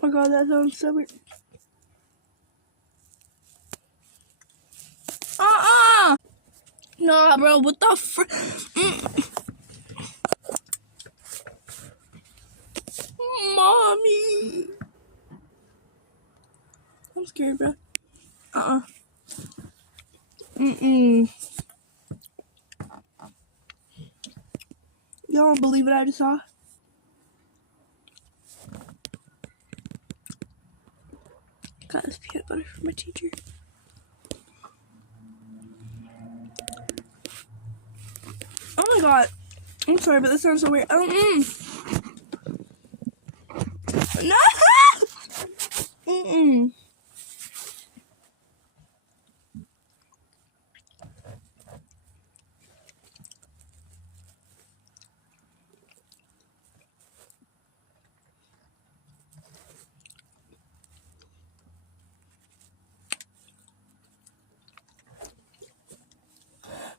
Oh my god, that sounds so weird. Nah, bro, what the Mommy! I'm scared, bro. Y'all don't believe what I just saw? Got this peanut butter from my teacher. Oh my god. I'm sorry, but this sounds so weird. No!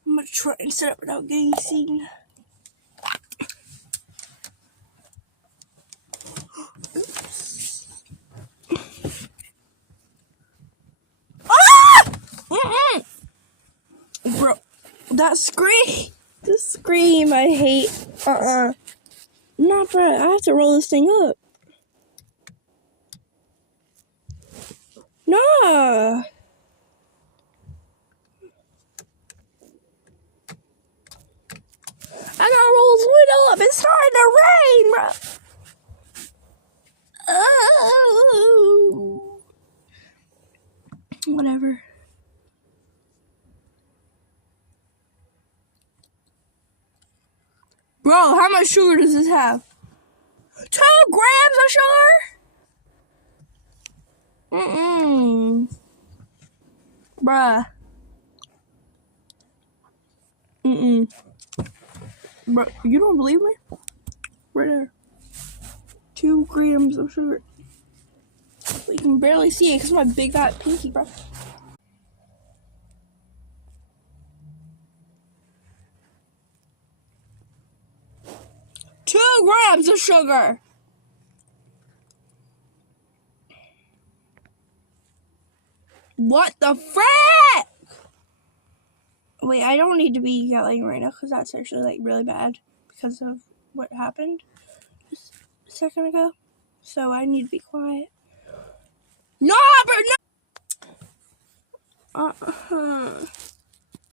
I'm gonna try and set up without getting seen. Bro, that scream! The scream I hate. Nah, bro, I have to roll this thing up. Nah! I gotta roll this window up. It's starting to rain, bro. Oh. Whatever. Bro, how much sugar does this have? 2 grams of sugar? Bruh. Bro, you don't believe me? Right there. 2 grams of sugar. You can barely see it because my big fat pinky, bro. 2 grams of sugar. What the frick? Wait, I don't need to be yelling right now because that's actually like really bad because of what happened just a second ago. So I need to be quiet. No, bro, no.